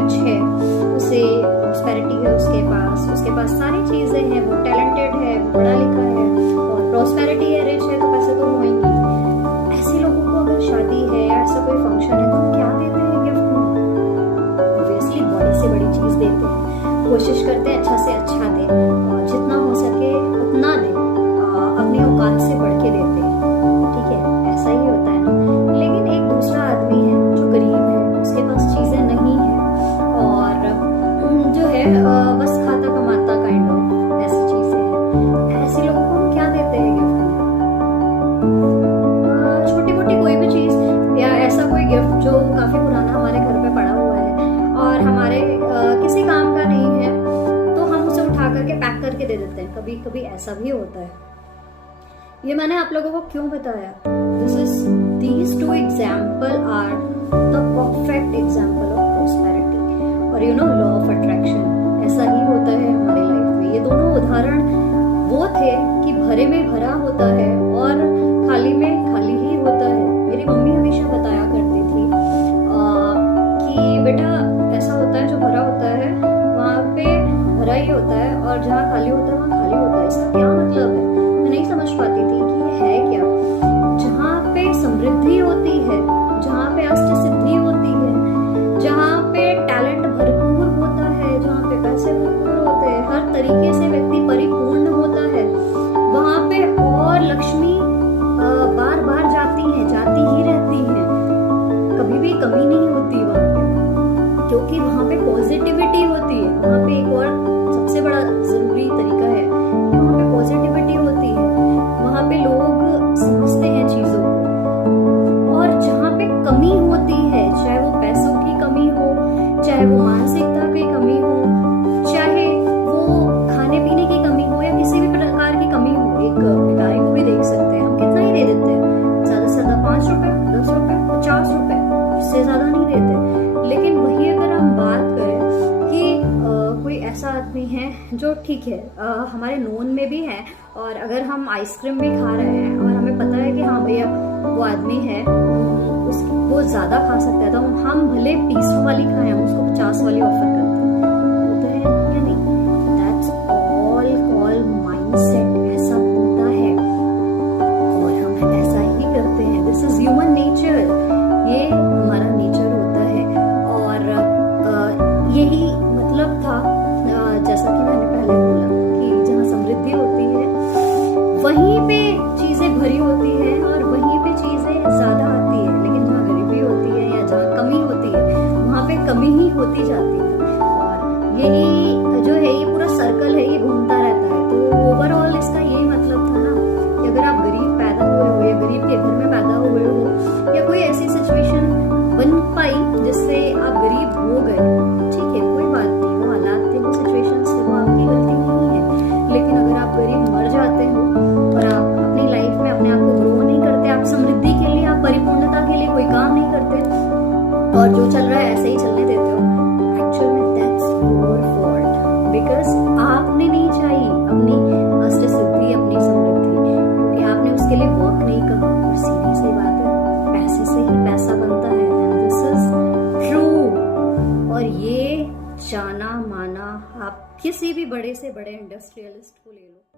Rich है, उसे prosperity है, उसके पास सारी चीजें हैं, वो टैलेंटेड है, वो पढ़ा लिखा है और प्रॉस्पेरिटी है, रिच है, तो पैसे तो होंगे। ऐसे लोगों को अगर शादी है या ऐसा कोई फंक्शन है तो हम क्या देते हैं गिफ्ट में? ऑब्वियसली बड़ी से बड़ी चीज देते हैं, कोशिश करते हैं अच्छा से अच्छा दें और जितना हो सके उतना दें, अपनी औकात से बढ़ के देते हैं। ठीक है, ऐसा ही होता है ना। लेकिन एक दूसरा आदमी है जो गरीब है, उसके पास चीजें नहीं है और जो है बस खाता कमाता काइंड ऑफ ऐसी चीजें हैं, ऐसे लोगों को हम क्या देते हैं गिफ्ट में? छोटी मोटी कोई भी चीज या ऐसा कोई गिफ्ट जो काफी पुराना हमारे घर पे पड़ा हुआ है और हमारे किसी काम का नहीं है, तो हम उसे उठा करके पैक करके दे देते हैं। कभी कभी ऐसा भी होता है। ये मैंने आप लोगों को क्यों बताया? These two example are the perfect example of prosperity और law of attraction। ऐसा ही होता है हमारी लाइफ में। ये दोनों उदाहरण वो थे कि भरे में भरा होता है और खाली में खाली ही होता है। मेरी मम्मी हमेशा बताया करती थी कि बेटा ऐसा होता है, जो भरा होता है वहाँ पे भरा ही होता है और जहाँ खाली होता है वहाँ खाली होता है। इसका क्या मतलब है? मैं नहीं समझ पाती थी कि ये है क्या। जहाँ पे समृद्धि होती है, जहाँ पे अष्ट सिद्धि होती है, जहाँ पे टैलेंट भरपूर होता है, जहाँ पे पैसे भरपूर होते हैं, हर तरीके से व्यक्ति परिपूर्ण होता है, वहाँ पे और लक्ष्मी बार बार जाती ही रहती है, कभी भी कमी नहीं होती वहाँ पे, क्योंकि वहाँ पे पॉजिटिविटी होती है। वहाँ पे एक और सबसे बड़ा जरूरी तरीका है कि वहाँ पे पॉजिटिविटी होती है, वहाँ पे लोग समझते हैं चीजों को। और जहाँ पे कमी होती है, चाहे वो पैसों की कमी हो, चाहे वो मानसिकता की कमी हो, चाहे वो खाने पीने की कमी हो या किसी भी प्रकार की कमी हो, एक भिखारी को भी देख सकते हैं हम, कितना ही दे देते हैं, ज्यादा से ज्यादा 5 रुपए, 10 रुपए, 50 रुपए, इससे ज्यादा नहीं देते। लेकिन वही अगर हम बात करें कि कोई ऐसा आदमी है जो ठीक है हमारे नोन में भी है और अगर हम आइसक्रीम भी खा रहे हैं और हमें पता है कि हाँ भैया वो आदमी है, वो ज्यादा खा सकता है, तो हम भले 20 वाली खाएं, हम उसको 50 वाली ऑफर करते हैं। होता है या नहीं? That's all called mindset. ऐसा होता है और हम ऐसा ही करते हैं। दिस इज ह्यूमन नेचर, ये हमारा नेचर होता है और यही मतलब था, जैसा कि मैंने पहले बोला कि जहाँ समृद्धि होती है वहीं पे चीजें भरी होती है और वहीं पे चीजें ज्यादा आती है। लेकिन जहाँ गरीबी होती है या जहाँ कमी होती है वहाँ पे कमी ही होती जाती है। और यही जो है, ये पूरा सर्कल है, ये घूमता रहता है। तो ओवरऑल इसका ये मतलब था ना कि अगर आप गरीब पैदा हुए हो या गरीब के घर में पैदा हुए हो या कोई ऐसी सिचुएशन बन पाई जिससे आप गरीब हो गए, ठीक है, कोई बात नहीं, वो हालात थे, वो सिचुएशंस थे, वो आपकी गलती नहीं है। लेकिन अगर आप गरीब मर जाते हो और आप अपनी लाइफ में अपने आप को ग्रो नहीं करते, आप समृद्धि के लिए, आप परिपूर्णता के लिए कोई काम नहीं करते और जो चल रहा है ऐसे ही चलने देते हो, एक्चुअल में दैट्स योर फॉल्ट, बिकॉज आपने नहीं चाहिए अपनी अष्ट सिद्धि, अपनी समृद्धि, क्योंकि आपने उसके लिए वर्क नहीं करा। और सीधी सी बात है, पैसे से ही पैसा बनता है, एंड दिस इज ट्रू। और ये जाना माना, आप किसी भी बड़े से बड़े इंडस्ट्रियलिस्ट को ले लो।